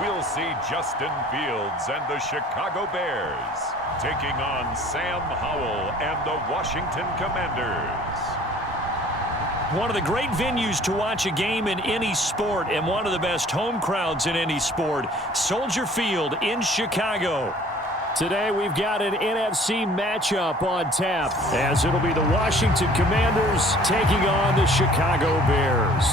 we'll see Justin Fields and the Chicago Bears taking on Sam Howell and the Washington Commanders. One of the great venues to watch a game in any sport and one of the best home crowds in any sport, Soldier Field in Chicago. Today we've got an NFC matchup on tap as it'll be the Washington Commanders taking on the Chicago Bears.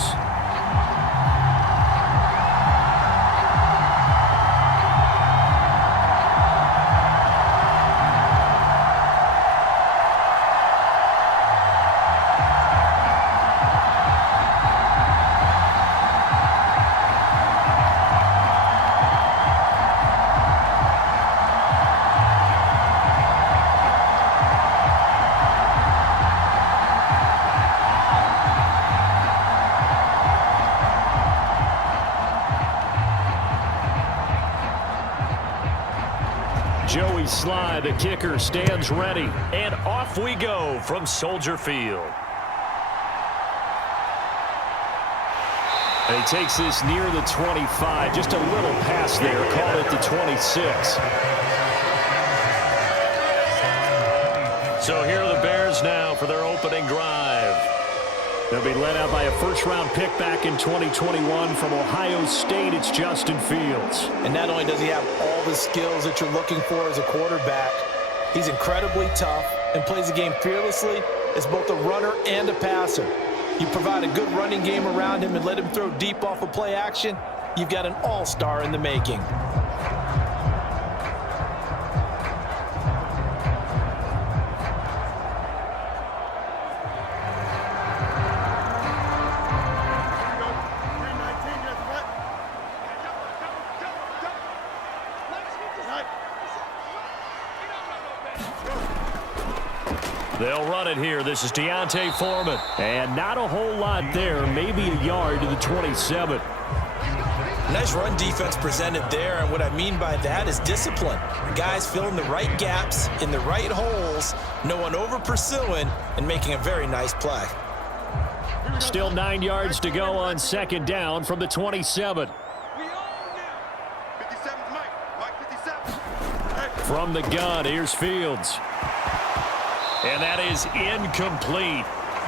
Joey Sly, the kicker, stands ready. And off we go from Soldier Field. And he takes this near the 25. Just a little pass there. Call it the 26. So here are the Bears now for their opening drive. They'll be led out by a first-round pick back in 2021 from Ohio State. It's Justin Fields. And not only does he have all the skills that you're looking for as a quarterback, he's incredibly tough and plays the game fearlessly as both a runner and a passer. You provide a good running game around him and let him throw deep off of play action, you've got an all-star in the making. They'll run it here. This is Deontay Foreman. And not a whole lot there. Maybe a yard to the 27. Nice run defense presented there, and what I mean by that is discipline. Guys filling the right gaps in the right holes, no one over-pursuing, and making a very nice play. Still 9 yards to go on second down from the 27. From the gun, here's Fields. And that is incomplete.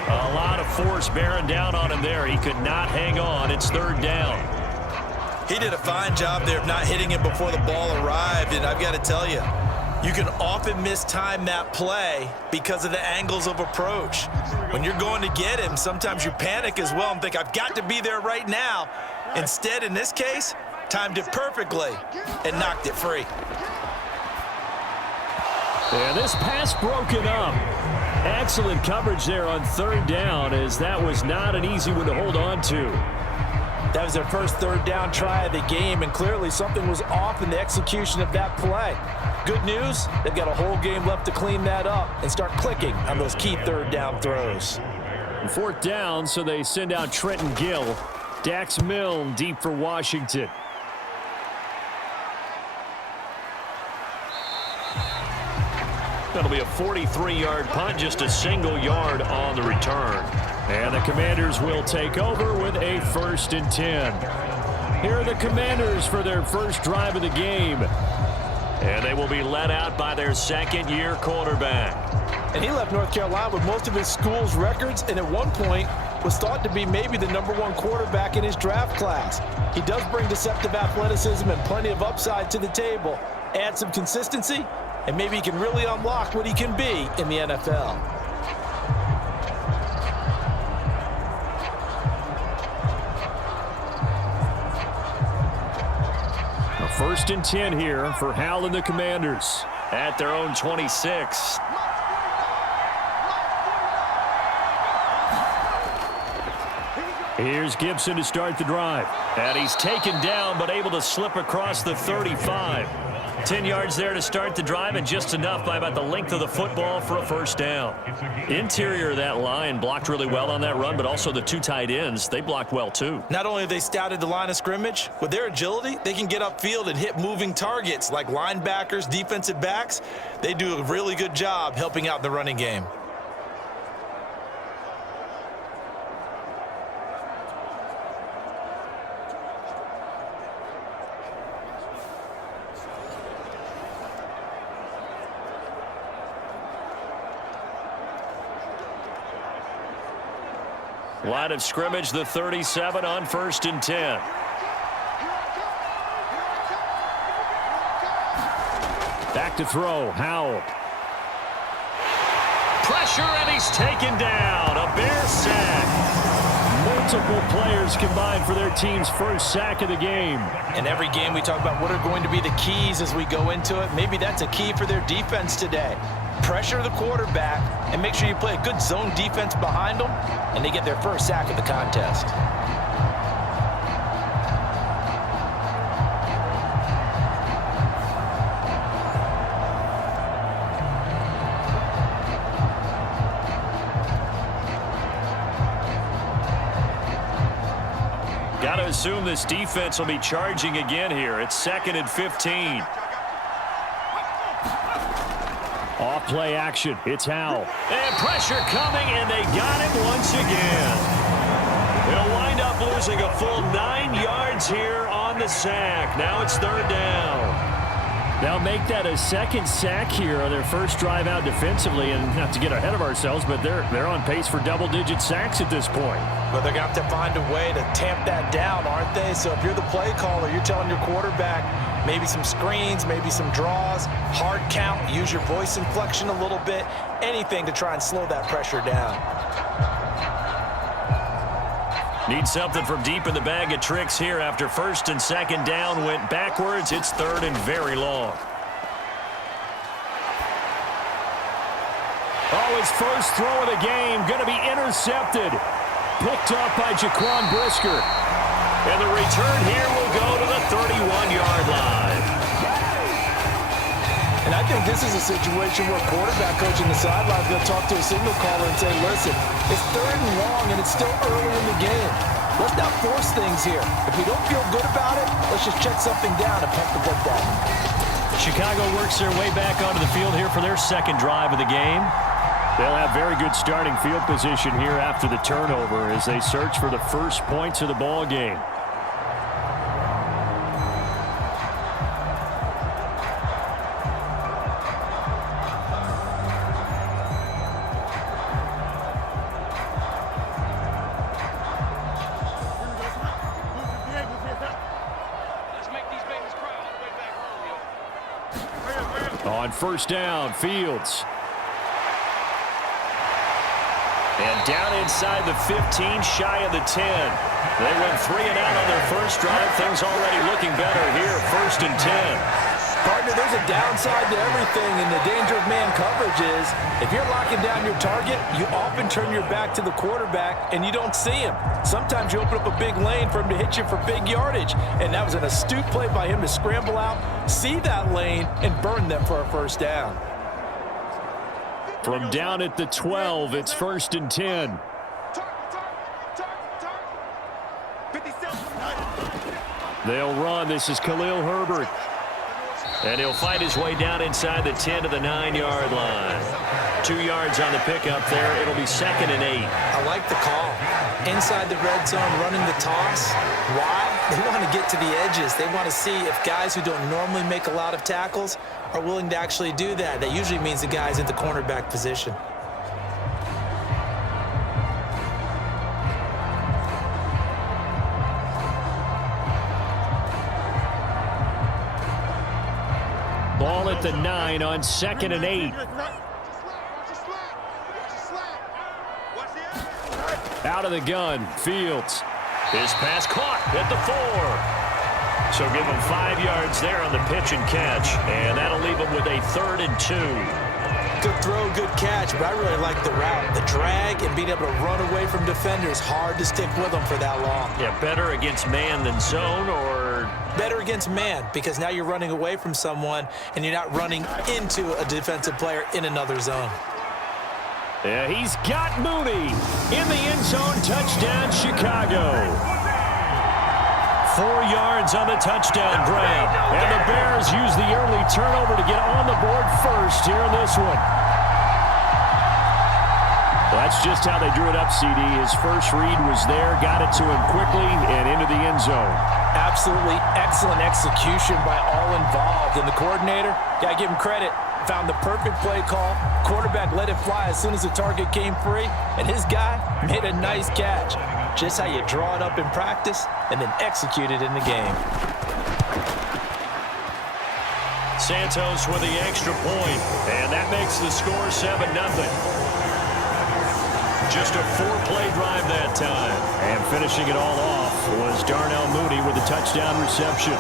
A lot of force bearing down on him there. He could not hang on. It's third down. He did a fine job there of not hitting him before the ball arrived, and I've got to tell you, you can often mistime that play because of the angles of approach. When you're going to get him, sometimes you panic as well and think, I've got to be there right now. Instead, in this case, timed it perfectly and knocked it free. And this pass broken up. Excellent coverage there on third down, as that was not an easy one to hold on to. That was their first third down try of the game, and clearly something was off in the execution of that play. Good news, they've got a whole game left to clean that up and start clicking on those key third down throws. Fourth down, so they send out Trenton Gill. Dax Milne deep for Washington. That'll be a 43-yard punt, just a single yard on the return. And the Commanders will take over with a 1st and 10. Here are the Commanders for their first drive of the game. And they will be led out by their second-year quarterback. And he left North Carolina with most of his school's records, and at one point was thought to be maybe the #1 quarterback in his draft class. He does bring deceptive athleticism and plenty of upside to the table. Add some consistency, and maybe he can really unlock what he can be in the NFL. A 1st and 10 here for Howell and the Commanders at their own 26. Here's Gibson to start the drive. And he's taken down, but able to slip across the 35. 10 yards there to start the drive, and just enough by about the length of the football for a 1st down. Interior of that line blocked really well on that run, but also the 2 tight ends, they blocked well too. Not only have they scouted the line of scrimmage, with their agility, they can get upfield and hit moving targets like linebackers, defensive backs. They do a really good job helping out in the running game. Line of scrimmage, the 37 on 1st and 10. Back to throw, Howell. Pressure, and he's taken down. A Bear sack. Multiple players combined for their team's first sack of the game. In every game we talk about what are going to be the keys as we go into it. Maybe that's a key for their defense today. Pressure the quarterback and make sure you play a good zone defense behind them, and they get their first sack of the contest. Got to assume this defense will be charging again here. It's 2nd and 15. Off play action. It's Howell. And pressure coming, and they got him once again. They'll wind up losing a full 9 yards here on the sack. Now it's 3rd down. They'll make that a second sack here on their first drive out defensively, and not to get ahead of ourselves, but they're on pace for double-digit sacks at this point. But they're going to have to find a way to tamp that down, aren't they? So if you're the play caller, you're telling your quarterback maybe some screens, maybe some draws, hard count, use your voice inflection a little bit, anything to try and slow that pressure down. Need something from deep in the bag of tricks here after 1st and 2nd down went backwards. It's 3rd and very long. Oh, his first throw of the game going to be intercepted. Picked up by Jaquan Brisker. And the return here will go to the 31-yard line. And I think this is a situation where quarterback coach in the sideline is going to talk to a signal caller and say, listen, it's 3rd and long and it's still early in the game. Let's not force things here. If we don't feel good about it, let's just check something down and punt the football. Chicago works their way back onto the field here for their 2nd drive of the game. They'll have very good starting field position here after the turnover as they search for the first points of the ball game. On 1st down, Fields. And down inside the 15, shy of the 10. They went 3 and out on their first drive. Things already looking better here, 1st and 10. Partner, there's a downside to everything, and the danger of man coverage is if you're locking down your target, you often turn your back to the quarterback, and you don't see him. Sometimes you open up a big lane for him to hit you for big yardage, and that was an astute play by him to scramble out, see that lane, and burn them for a 1st down. From down at the 12, it's 1st and 10. They'll run. This is Khalil Herbert. And he'll fight his way down inside the 10 to the 9-yard line. 2 yards on the pickup there. It'll be 2nd and 8. I like the call. Inside the red zone, running the toss. Why? They want to get to the edges. They want to see if guys who don't normally make a lot of tackles are willing to actually do that. That usually means the guys at the cornerback position. Ball at the 9 on 2nd and 8. Out of the gun, Fields. His pass caught at the 4. So give him 5 yards there on the pitch and catch, and that'll leave him with a 3rd and 2. Good throw, good catch, but I really like the route. The drag and being able to run away from defenders, hard to stick with them for that long. Yeah, better against man than zone, or better against man, because now you're running away from someone and you're not running into a defensive player in another zone. Yeah, he's got Mooney in the end zone. Touchdown, Chicago. 4 yards on the touchdown grab. And the Bears use the early turnover to get on the board first here in this one. Well, that's just how they drew it up, CD. His first read was there, got it to him quickly, and into the end zone. Absolutely excellent execution by all involved. And the coordinator, gotta give him credit, found the perfect play call. Quarterback let it fly as soon as the target came free, and his guy made a nice catch. Just how you draw it up in practice and then execute it in the game. Santos with the extra point, and that makes the score 7-0. Just a 4-play drive that time. And finishing it all off was Darnell Mooney with a touchdown reception.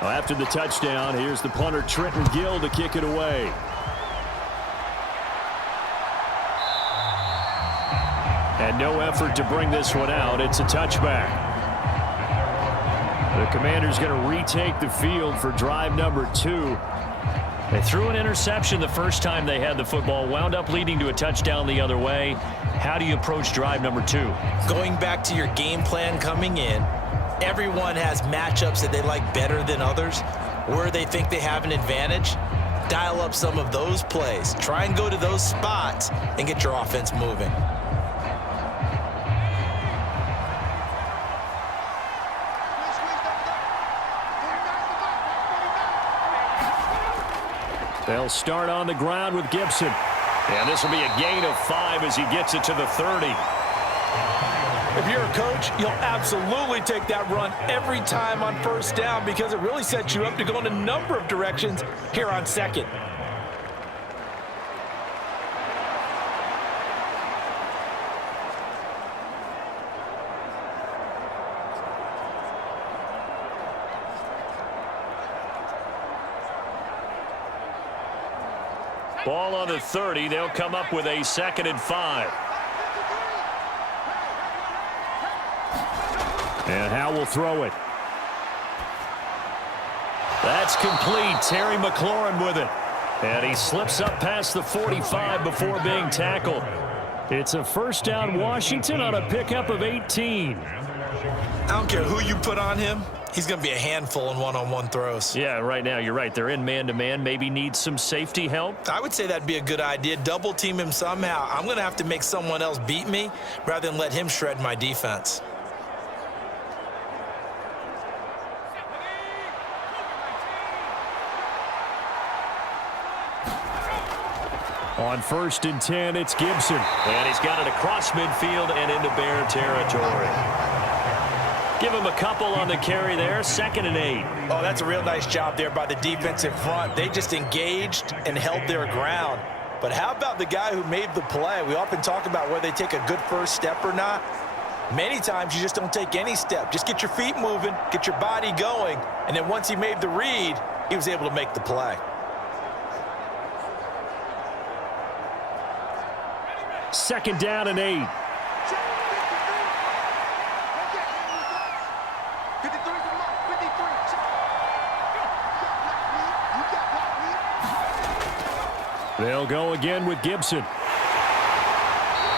Well, after the touchdown, here's the punter Trenton Gill to kick it away. And no effort to bring this one out. It's a touchback. The Commanders going to retake the field for drive number 2. They threw an interception the first time they had the football, wound up leading to a touchdown the other way. How do you approach drive number 2? Going back to your game plan coming in, everyone has matchups that they like better than others, where they think they have an advantage. Dial up some of those plays. Try and go to those spots and get your offense moving. They'll start on the ground with Gibson. And this will be a gain of 5 as he gets it to the 30. If you're a coach, you'll absolutely take that run every time on first down because it really sets you up to go in a number of directions here on second. Ball on the 30. They'll come up with a 2nd and 5. And Howe will throw it. That's complete. Terry McLaurin with it. And he slips up past the 45 before being tackled. It's a first down Washington on a pickup of 18. I don't care who you put on him. He's going to be a handful in one-on-one throws. Yeah, right now you're right. They're in man-to-man. Maybe need some safety help. I would say that'd be a good idea. Double team him somehow. I'm going to have to make someone else beat me rather than let him shred my defense. On 1st and 10, it's Gibson. And he's got it across midfield and into Bear territory. Give him a couple on the carry there. 2nd and 8. Oh, that's a real nice job there by the defense in front. They just engaged and held their ground. But how about the guy who made the play? We often talk about whether they take a good first step or not. Many times you just don't take any step. Just get your feet moving, get your body going, and then once he made the read, he was able to make the play. 2nd down and 8. They'll go again with Gibson.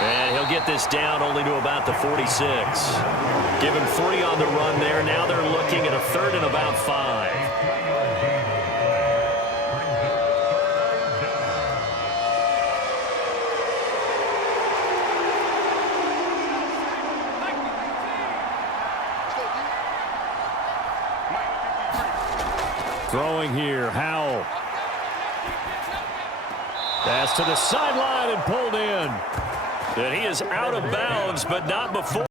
And he'll get this down only to about the 46. Give him 3 on the run there. Now they're looking at a 3rd and about 5. Throwing here, Howell. Pass to the sideline and pulled in. And he is out of bounds, but not before.